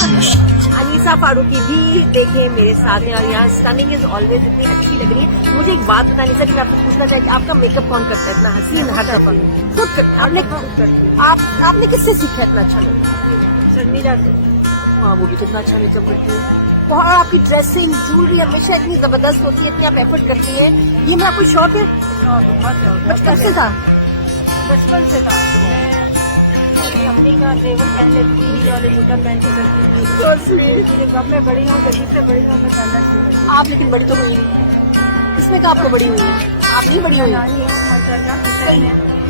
अनीसा फारूकी भी देखें मेरे साथ हैं और यहाँ स्टनिंग इज ऑलवेज इतनी अच्छी लग रही है। मुझे एक बात बतानी सर, मैं आपको पूछना चाहिए कि आपका मेकअप कौन करता है इतना हसीन हर दफा? खुद करता है। आपने किससे सीखा इतना अच्छा मेकअप? शर्मिला से। हाँ, वो भी कितना अच्छा मेकअप करती है। और आपकी ड्रेसिंग ज्वेलरी हमेशा इतनी जबरदस्त होती है, इतनी आप एफर्ट करती हैं। ये मैं आपको शौक है बचपन से था? बचपन से था। मैं अम्मी का तेवर पहन लेती थी, हीरे वाले जूता पहन के करती थी। जब मैं बड़ी हूँ, जल्दी से बड़ी हूँ, मैं पहनना शुरू। आप लेकिन बड़ी तो हुई, इसमें क्या आपको बड़ी हुई है? आप नहीं बड़ी हुई? नानी है माशाल्लाह,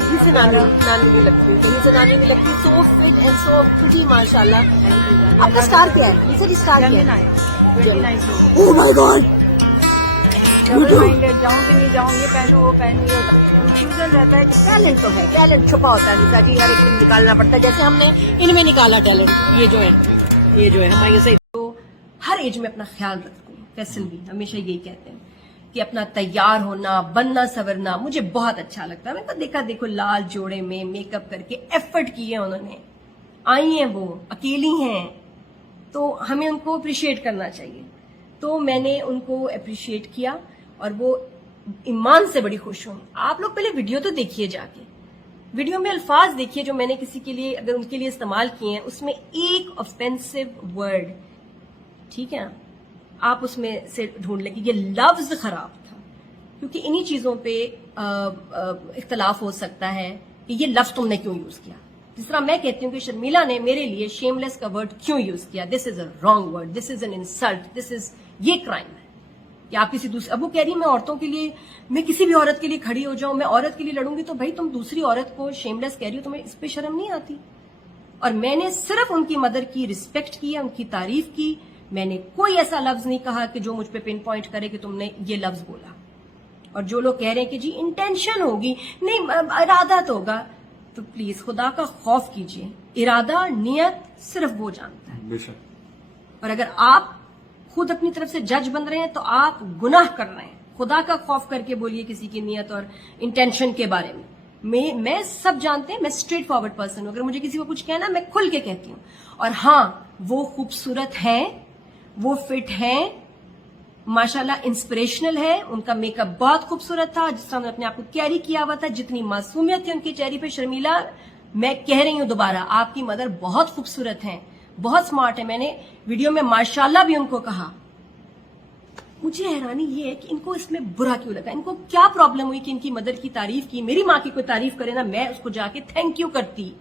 कहीं से नानी नहीं लगती, कहीं से नानी नहीं लगती। So fit and so pretty माशाल्लाह। आपका स्टार क्या है? ये सर स्टार क्या है? ओह माय गॉड, जाऊँ कि नहीं जाऊँ, ये पहनूँ वो पहनूँ, ये कंफ्यूजन रहता है। टैलेंट तो है, टैलेंट छुपा होता है निशा जी, हर एक में निकालना पड़ता है। जैसे हमने इनमें निकाला टैलेंट, ये जो है हमारे सही। तो हर एज में अपना ख्याल रखती हूँ। फैसल भी हमेशा यही कहते हैं कि अपना तैयार होना, बनना सवरना मुझे बहुत अच्छा लगता है। मैंने देखा, देखो लाल जोड़े में मेकअप करके एफर्ट किए उन्होंने, आई हैं वो, अकेली हैं, तो हमें उनको अप्रिशिएट करना चाहिए। तो मैंने उनको अप्रिशिएट किया और वो ईमान से बड़ी खुश हूं। आप लोग पहले वीडियो तो देखिए, जाके वीडियो में अल्फाज देखिए जो मैंने किसी के लिए, अगर उनके लिए इस्तेमाल किए हैं, उसमें एक ऑफेंसिव वर्ड, ठीक है ना, आप उसमें से ढूंढ लेंगे ये लफ्ज खराब था। क्योंकि इन्हीं चीजों पे इख्तलाफ हो सकता है कि ये लफ्ज तुमने क्यों यूज किया। जिस तरह मैं कहती हूँ कि शर्मिला ने मेरे लिए शेमलेस का वर्ड क्यों यूज किया, this is a wrong word, this is an insult, this is, ये क्राइम है कि आप किसी दूसरे, अब वो कह रही है मैं औरतों के लिए, मैं किसी भी औरत के लिए खड़ी हो जाऊं, मैं औरत के लिए लड़ूंगी, तो भाई तुम दूसरी औरत को शेमलेस कह रही हो, तुम्हें इस पे शर्म नहीं आती? और मैंने सिर्फ उनकी मदर की रिस्पेक्ट की है, उनकी तारीफ की। मैंने कोई ऐसा लफ्ज नहीं कहा कि जो मुझ पे पिन पॉइंट करे कि तुमने ये लफ्ज बोला। और जो लोग कह रहे हैं कि जी इंटेंशन होगी, नहीं इरादा तो होगा, तो प्लीज खुदा का खौफ कीजिए। इरादा, नियत सिर्फ वो जानता है। बेशक। और अगर आप खुद अपनी तरफ से जज बन रहे हैं तो आप गुनाह कर रहे हैं। खुदा का खौफ करके बोलिए किसी की नियत और इंटेंशन के बारे में। मैं सब जानते हैं, मैं स्ट्रेट फॉरवर्ड पर्सन हूं। अगर मुझे किसी को कुछ कहना, मैं खुल के कहती हूं। और हाँ, वो खूबसूरत हैं, वो फिट हैं, माशाल्लाह इंस्पिरेशनल है, उनका मेकअप बहुत खूबसूरत था, जिस तरह उन्होंने अपने आप को कैरी किया हुआ था, जितनी मासूमियत थी उनके चेहरे पे। शर्मिला, मैं कह रही हूं दोबारा, आपकी मदर बहुत खूबसूरत हैं, बहुत स्मार्ट है। मैंने वीडियो में माशाल्लाह भी उनको कहा। मुझे हैरानी ये है कि इनको इसमें बुरा क्यों लगा, इनको क्या प्रॉब्लम हुई कि इनकी मदर की तारीफ की। मेरी माँ की कोई तारीफ करे ना, मैं उसको जाके थैंक यू करती,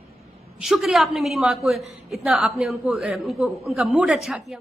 शुक्रिया आपने मेरी माँ को इतना, आपने उनका मूड अच्छा किया।